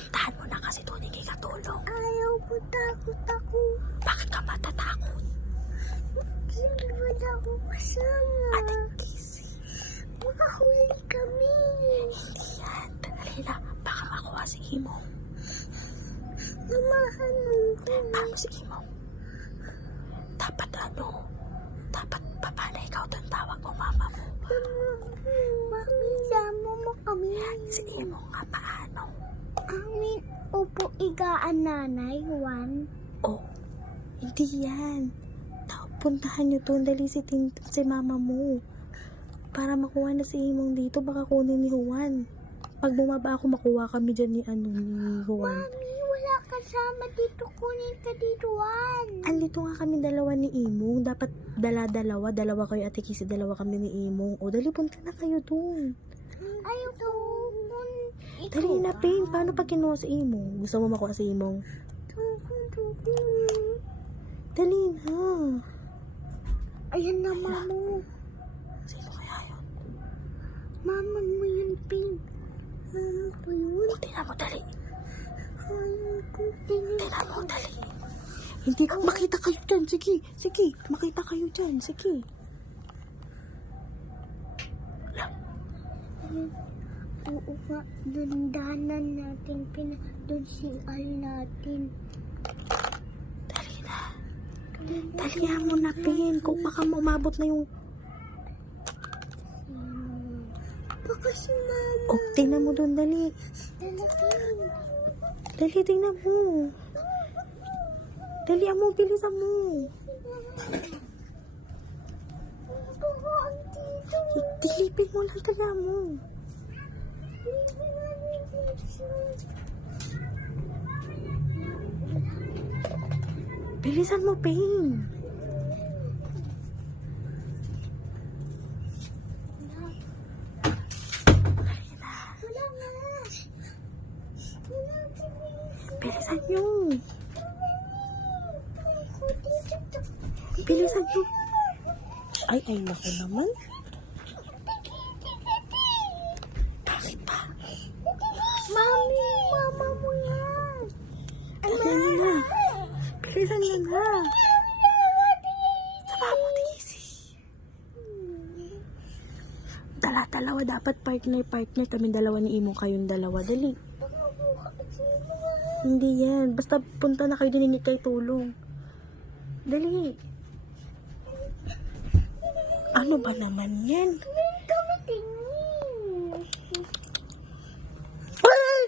Puntahan mo na kasi doon, hindi ka tulong. Ayaw ko, takot ako. Bakit ka matatakot? Hindi wala ako kasama. Ate Casey, Makahuli kami. hindi yan. Dali na, baka makuha si Imong. Namahan mo ko. Paano si Imong? Dapat dapat paano ikaw doon tawag mo mama mo? Mami, sama mo kami. Si Imong nga paano? Amin, upo igaan nanay, Juan. Oh, hindi yan. Puntahan nyo doon, dali si mama mo. Para makuha na si Imong dito, baka kunin ni Juan. Pag bumaba ako, makuha kami dyan ni Juan. Mami, wala kasama dito. Kunin ka dito, Juan. Andito nga kami dalawa ni Imong. Dapat dalawa kayo Ate Casey, dalawa kami ni Imong. O, dali punta na kayo doon. Ayaw ko. Dali na, Ping. Paano pag kinuha si Imong? Gusto mo makuha si Imong? Dali na. Ayan na, mamo. Sino kaya yun? Mama mo yun, Ping. Mama ko yun. O, tingnan mo, dali. Ayaw ko, Tingnan mo, dali. Hindi, makita kayo dyan. Sige. Makita kayo dyan. Sige. Oo nga, dundanan natin, doon si Al natin. Dali na. Dalihan mo na, Pin. Kung baka umabot na yung... Baka si Mama. Oh, tingnan mo doon, dali. Lalapin. Dali, tingnan mo. Dalihan mo, bilisan mo. Baka ang dito. Dilipin mo lang, tingnan mo. Bilisan mo, Pin. Wala nga. Bilisan nyo. Bilisan nyo. Ay, naku naman. Bakit ba? Mami, mama mo yan. Ayan na. Bilisan nyo na. Sama mo, Daisy. Dalawa dapat partner. Kami dalawa ni Imong, kayong dalawa. Dali. Hindi yan. Basta punta na kayo din, hindi kayo tulong. Dali. Ano ba naman yan? Kami tingin. Ay!